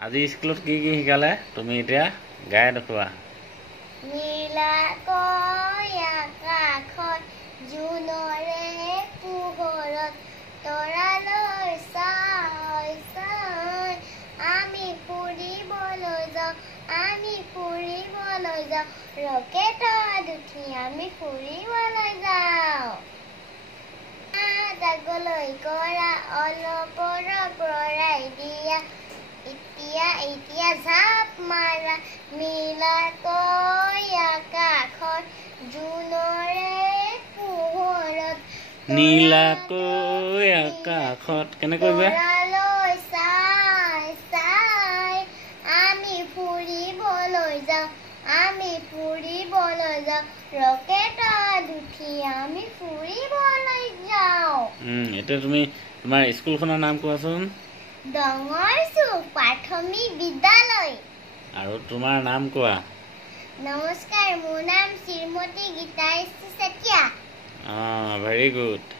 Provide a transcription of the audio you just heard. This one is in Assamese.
আজি স্কুলত কি কি শিকালে তুমি এতিয়া গাই দেখুৱা নীলাকয় আকাশত জোনৰে পোহৰত তৰালৈ চাই চাই আমি ফুৰিবলৈ যাওঁ ৰকেটত উঠি আমি ফুৰিবলৈ যাওঁ আগলৈ কৰা অলপৰ পৰাই দিয়া এতিয়া জাপ মাৰা নীলাকয় আকাশত জোনৰে পোহৰত নীলাকয় আকাশত কেনেকৈ গৈ তৰালৈ চাই চাই আমি ফুৰিবলৈ যাওঁ ৰকেটত উঠি আমি ফুৰিবলৈ যাওঁ এতিয়া তুমি তোমাৰ স্কুলখনৰ নাম কোৱাচোন ডঙৰচুক প্ৰাথমিক বিদ্যালয় আৰু তোমাৰ নাম কোৱা নমস্কাৰ মোৰ নাম শ্ৰীমতী গীতাশ্ৰী চেতিয়া ভেৰি গুড